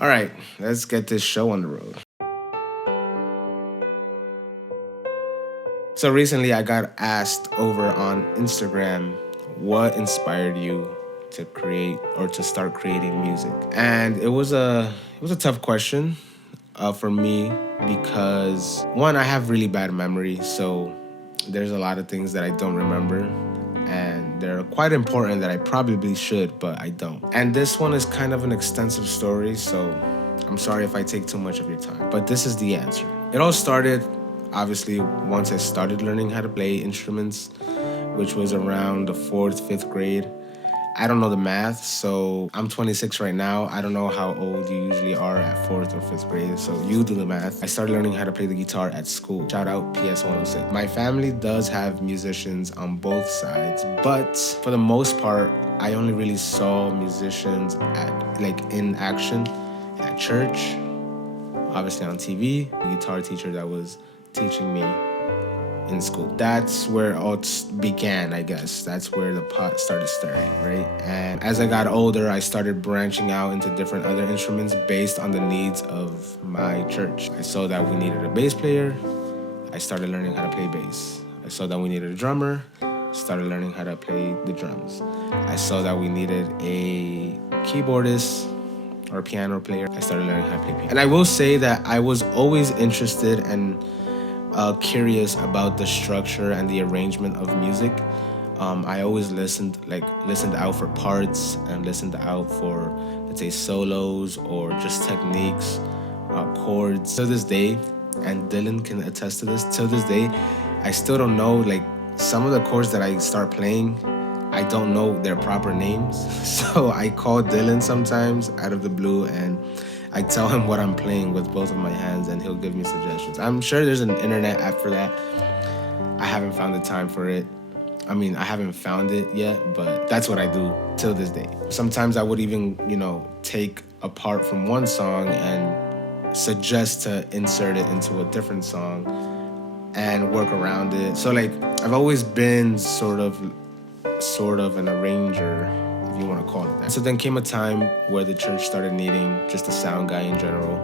All right, let's get this show on the road. So recently I got asked over on Instagram what inspired you to create or to start creating music. And it was a tough question for me because one, I have really bad memory, so there's a lot of things that I don't remember, and they're quite important that I probably should, but I don't. And this one is kind of an extensive story, so I'm sorry if I take too much of your time. But this is the answer. It all started, obviously, once I started learning how to play instruments, which was around the fourth, fifth grade. I don't know the math, so I'm 26 right now. I don't know how old you usually are at fourth or fifth grade, so you do the math. I started learning how to play the guitar at school. Shout out PS 106. My family does have musicians on both sides, but for the most part, I only really saw musicians at in action at church, obviously on TV. The guitar teacher that was teaching me in school. That's where it all began, I guess. That's where the pot started stirring, right? And as I got older, I started branching out into different other instruments based on the needs of my church. I saw that we needed a bass player. I started learning how to play bass. I saw that we needed a drummer. Started learning how to play the drums. I saw that we needed a keyboardist or piano player. I started learning how to play piano. And I will say that I was always interested and curious about the structure and the arrangement of music. I always listened out for parts and listened out for, let's say, solos or just techniques, chords. To this day, and Dylan can attest to this, till this day, I still don't know, like, some of the chords that I start playing, I don't know their proper names. So I call Dylan sometimes out of the blue and I tell him what I'm playing with both of my hands and he'll give me suggestions. I'm sure there's an internet app for that. I haven't found the time for it. I mean, I haven't found it yet, but that's what I do till this day. Sometimes I would even, take a part from one song and suggest to insert it into a different song and work around it. So like I've always been sort of an arranger, if you want to call it that. So then came a time where the church started needing just a sound guy in general.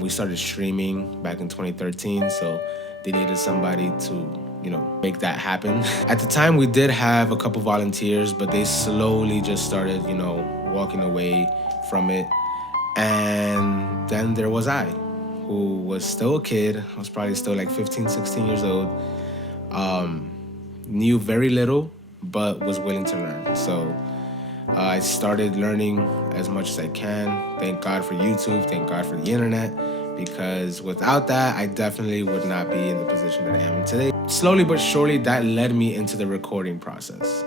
We started streaming back in 2013, so they needed somebody to, make that happen. At the time, we did have a couple volunteers, but they slowly just started, walking away from it. And then there was I, who was still a kid. I was probably still like 15, 16 years old. Knew very little, but was willing to learn. So I started learning as much as I can. Thank God for YouTube. Thank God for the internet. Because without that, I definitely would not be in the position that I am today. Slowly but surely, that led me into the recording process,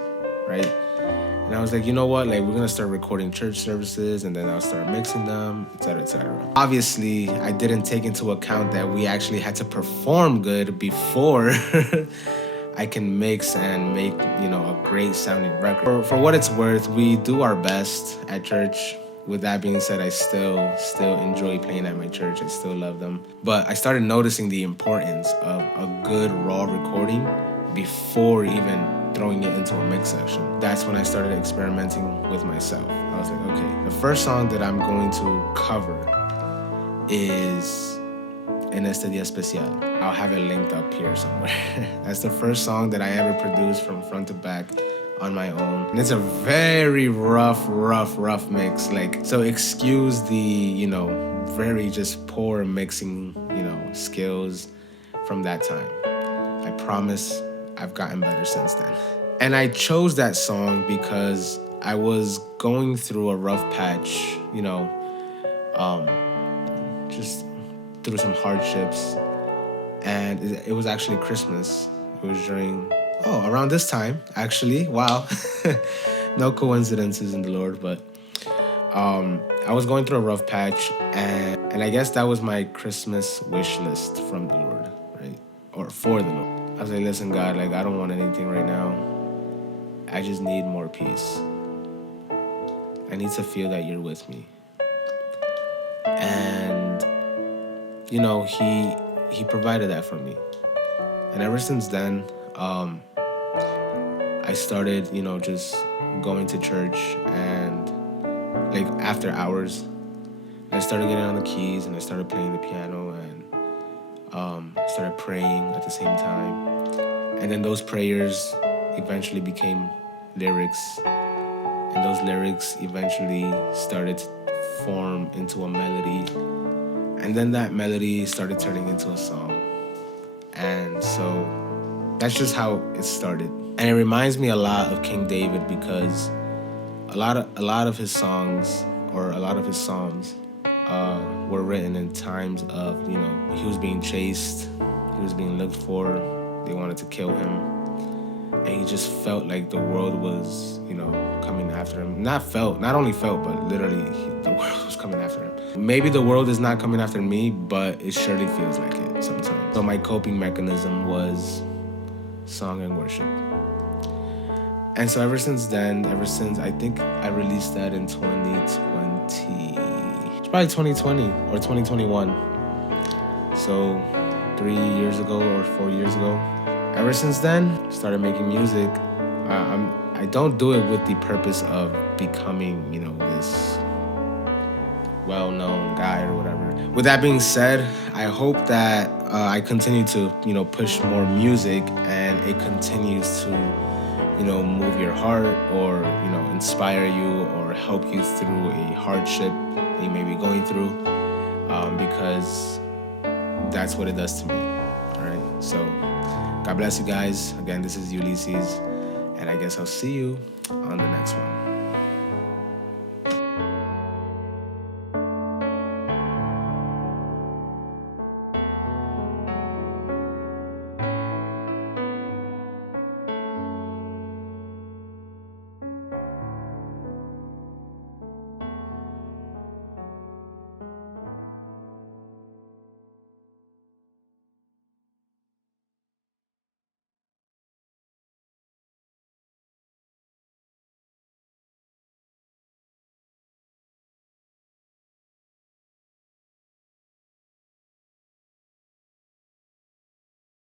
right? And I was like, you know what? Like, we're going to start recording church services, and then I'll start mixing them, et cetera, et cetera. Obviously, I didn't take into account that we actually had to perform good before I can mix and make, a great sounding record. For what it's worth, we do our best at church. With that being said, I still enjoy playing at my church. I still love them. But I started noticing the importance of a good raw recording before even throwing it into a mix section. That's when I started experimenting with myself. I was like, okay, the first song that I'm going to cover is En Este Día Especial. I'll have it linked up here somewhere. That's the first song that I ever produced from front to back on my own. And it's a very rough mix. So excuse the, very just poor mixing, skills from that time. I promise I've gotten better since then. And I chose that song because I was going through a rough patch, just through some hardships. And it was actually Christmas. It was around this time, actually. Wow. No coincidences in the Lord, but I was going through a rough patch, and I guess that was my Christmas wish list from the Lord, right? Or for the Lord. I was like, listen, God, I don't want anything right now. I just need more peace. I need to feel that you're with me. And, he provided that for me. And ever since then, I started, just going to church and after hours, I started getting on the keys and I started playing the piano and started praying at the same time. And then those prayers eventually became lyrics, and those lyrics eventually started to form into a melody, and then that melody started turning into a song. And so that's just how it started. And it reminds me a lot of King David because a lot of his songs, or a lot of his psalms, were written in times of, he was being chased, he was being looked for, they wanted to kill him, and he just felt like the world was, coming after him. Not only felt, but literally the world was coming after him. Maybe the world is not coming after me, but it surely feels like it sometimes. So my coping mechanism was song and worship. And so ever since I think I released that in 2020. It's probably 2020 or 2021. So 3 years ago or 4 years ago. Ever since then, started making music. I don't do it with the purpose of becoming, this well-known guy or whatever. With that being said, I hope that I continue to, push more music and it continues to, move your heart or, inspire you or help you through a hardship that you may be going through, because that's what it does to me. All right. So God bless you guys. Again, this is Ulysses, and I guess I'll see you on the next one.